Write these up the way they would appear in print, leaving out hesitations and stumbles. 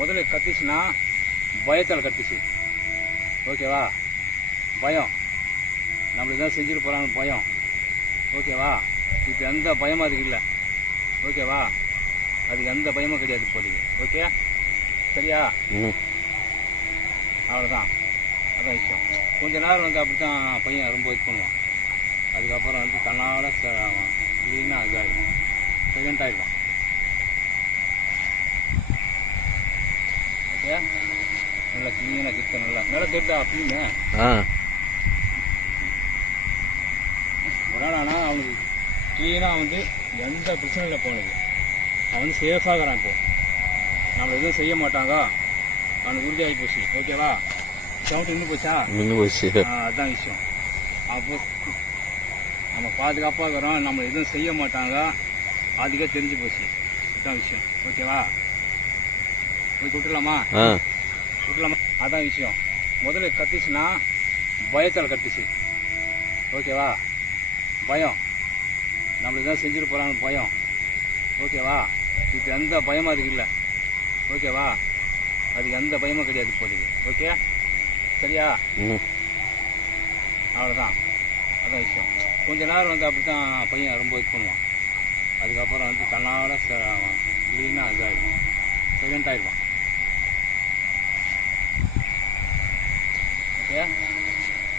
முதல்ல கத்திச்சுன்னா பயத்தால் கத்திச்சு. ஓகேவா? பயம், நம்மளுக்கு தான் செஞ்சுட்டு போகிறாங்க பயம். ஓகேவா? இப்போ எந்த பயமும் அதுக்கு இல்லை. ஓகேவா? அதுக்கு எந்த பயமும் கிடையாது இப்போதைக்கு. ஓகே, சரியா? அவ்வளோதான், அதான் விஷயம். கொஞ்ச நேரம் வந்து அப்படி தான் பையன் ரொம்ப இது பண்ணுவான். அதுக்கப்புறம் வந்து தன்னால் இல்லைன்னா இதாகிடும், சைலண்ட் ஆகிடுவான். ஓகே, நல்லா க்ளீனாக கிட்ட நல்லா மேலே தெரியுதா அப்படின்னு ஆனால் அவனுக்கு க்ளீனாக வந்து எந்த பிரச்சனையும் இல்லை. போனது அவன் வந்து சேஃபாகிறான். இப்போ நம்ம எதுவும் செய்ய மாட்டாங்க, அவனுக்கு உறுதியாகி போச்சு. ஓகேவா? சவுண்ட் இன்னும் போச்சா? இன்னும் போச்சு. அதுதான் விஷயம். அப்போ நம்ம பாதுகாப்பாக இருக்கிறோம், நம்ம எதுவும் செய்ய மாட்டாங்க, அதுக்கே தெரிஞ்சு போச்சு. அதுதான் விஷயம். ஓகேவா? போய் விட்டுலாமா? விட்டுலாமா? அதான் விஷயம். முதல்ல கத்திச்சுன்னா பயத்தால் கத்திச்சு. ஓகேவா? பயம், நம்மளுக்கு தான் செஞ்சுட்டு போகிறாங்க பயம். ஓகேவா? இப்போ எந்த பயமும் அதுக்கு இல்லை. ஓகேவா? அதுக்கு எந்த பயமும் கிடையாது இப்போதைக்கு. ஓகே, சரியா? அவ்வளோதான், அதான் விஷயம். கொஞ்ச நேரம் வந்து அப்படி தான் பையன் ரொம்ப இது பண்ணுவான். அதுக்கப்புறம் வந்து தன்னால் க்ளீனாக இதாகிடும், சைலண்ட் ஆகிடுவான். ஓகே,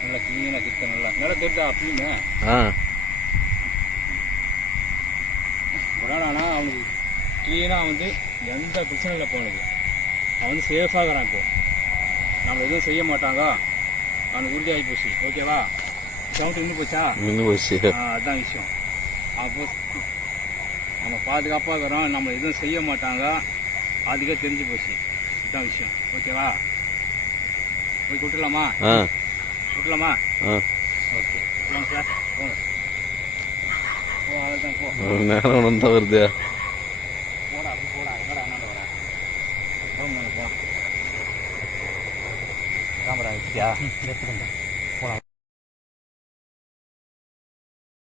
நல்லா க்ளீனாக கிட்ட நல்லா மேலே தெரியுதா அப்படின்னு ஆனால் அவனுக்கு க்ளீனாக வந்து எந்த பிரச்சனையும் இல்லை. போனது அவன் வந்து சேஃபாகிறான். இப்போ நம்ம எதுவும் செய்ய மாட்டாங்க, அவனுக்கு உறுதியாகி போச்சு. ஓகேவா? சவுண்ட் இன்னும் போச்சா? இன்னும் போச்சு. அதுதான் விஷயம். அப்போ நம்ம பாதுகாப்பாக இருக்கிறோம், நம்ம எதுவும் செய்ய மாட்டாங்க, அதுக்கே தெரிஞ்சு போச்சு. இதுதான் விஷயம். ஓகேவா? போய் விட்டுலாமா? விட்டுலாமா? ஓகே, சார் போங்க. அதுதான் போ. நேரம் வந்தா வருது. போடா, அப்படி போடா. எங்கடா என்ன வர போடா. கேமரா வச்சியா?